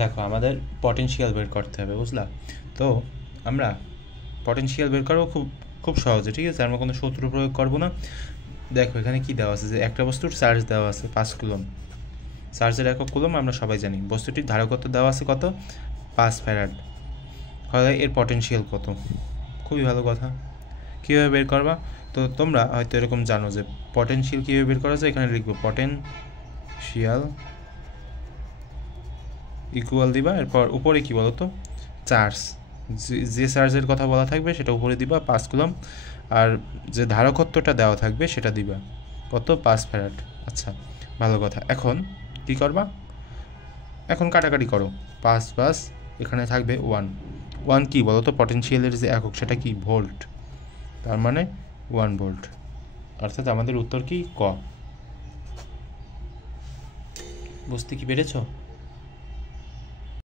দেখো আমাদের পটেনশিয়াল বের করতে হবে, বুঝলা? তো আমরা পটেনশিয়াল বের করবো খুব খুব সহজে, ঠিক আছে? আমরা কোনো সূত্র প্রয়োগ করবো না। দেখো এখানে কি দেওয়া আছে, যে একটা বস্তুর চার্জ দেওয়া আছে 5 কুলম, চার্জের একক কুলম আমরা সবাই জানি। বস্তুটির ধারকত্ব দেওয়া আছে কত, 5 ফ্যারাড। তাহলে এর পটেনশিয়াল কত? খুবই ভালো কথা। কীভাবে বের করবা? তো তোমরা হয়তো এরকম জানো যে পটেনশিয়াল কীভাবে বের করা যায়। এখানে লিখবো পটেনশিয়াল ইকুয়াল দিবা, এরপর উপরে কী বলো তো, চার্জ, যে চার্জের কথা বলা থাকবে সেটা উপরে দিবা 5 কুলম, আর যে ধারকত্বটা দেওয়া থাকবে সেটা দিবা কত, 5 ফ্যারাড। আচ্ছা, ভালো কথা। এখন কি করবা? এখন কাটাকাটি করো, 5 5, এখানে থাকবে 1। 1 কী বলো তো, পটেনশিয়ালের যে একক সেটা কি, ভোল্ট। তার মানে 1 ভোল্ট। অর্থাৎ আমাদের উত্তর কি, ক। বুঝতে কি পেরেছো?